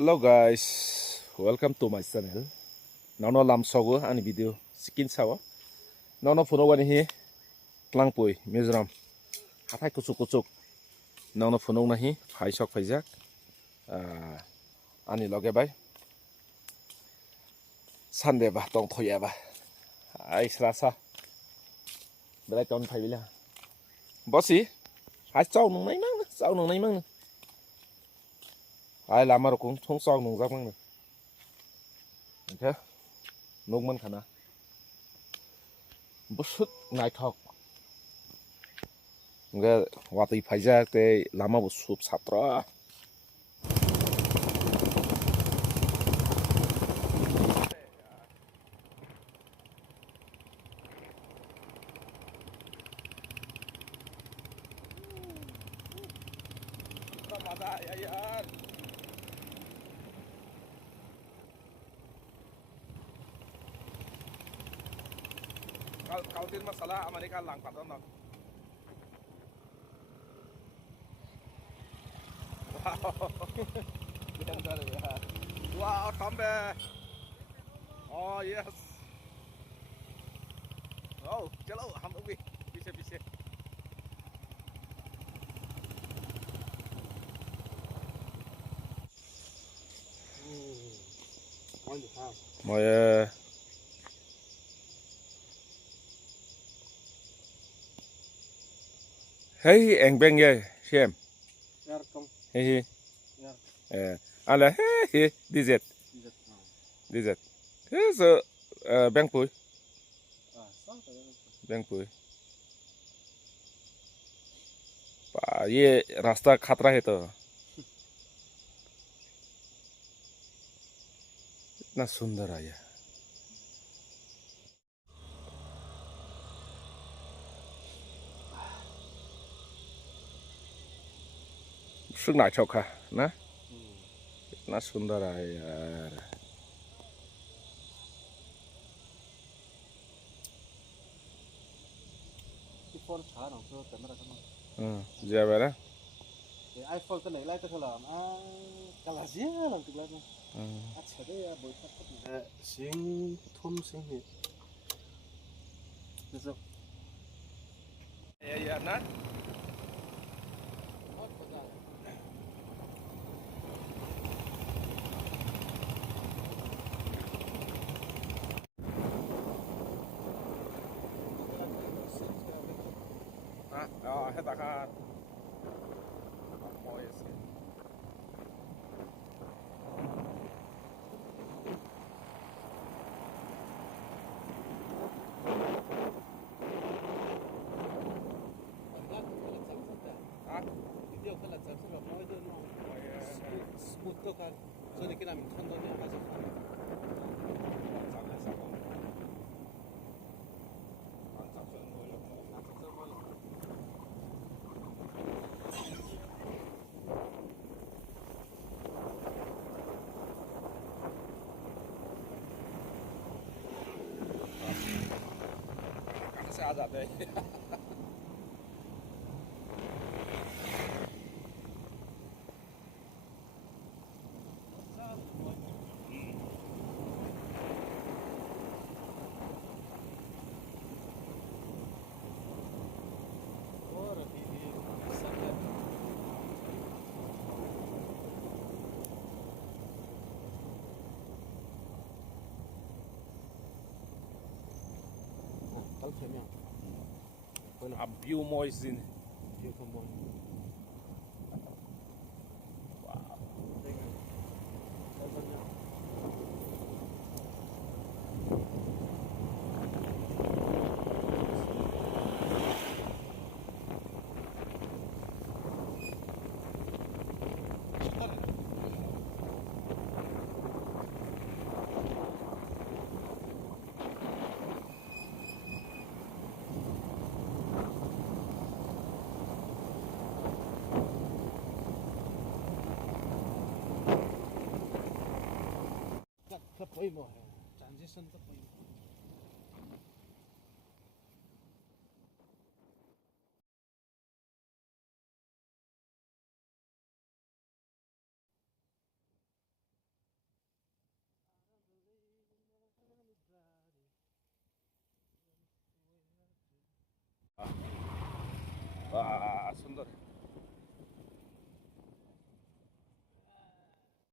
Hello guys, welcome to my channel. Now lam sogo ani video skin sawa. Now fonok ani hi klangpui Mizoram. Hathai kucuk. Now fonok nahi phai sok phaijak. Ani loge bai. Sunday ba tong thoya ba. Ai srasa. Berai ton phai bila. Bosi, hai chau nung nai mang. Ai lama rokung thong sok nung jak mang. Okay. Nungman khana. Busuk nai thok. Nga wati phaijak te lama busuk satra. Mada ya yaar. Kau tin masalah Amerika lang paton no. Wow, tombe. Oh yes. Oh, chalo, हम लोग भी पीछे. Moi hey anh beng ye xem. Hey. Ala hey dizet. Thế giờ beng pui. Beng pui. ये रास्ता खतरा है तो इतना सुंदर आया sức nải chọc hả ना इतना सुंदर आया यार iPhone khá là ngon tầm đó ừ giờ vậy đó iPhone cái này lại cái thằng làm cái là gì làm từ lâu chắc đấy bồi phát này sinh thôm sinh hết được rồi ya ना hết ta kha mọi sự video cái là chấm sẽ gặp nói đơn không smooth tốt hơn cho nên cái làm mình thân thôi nhé sẽ à đây a view moisin cái bơi mồi transition cái bơi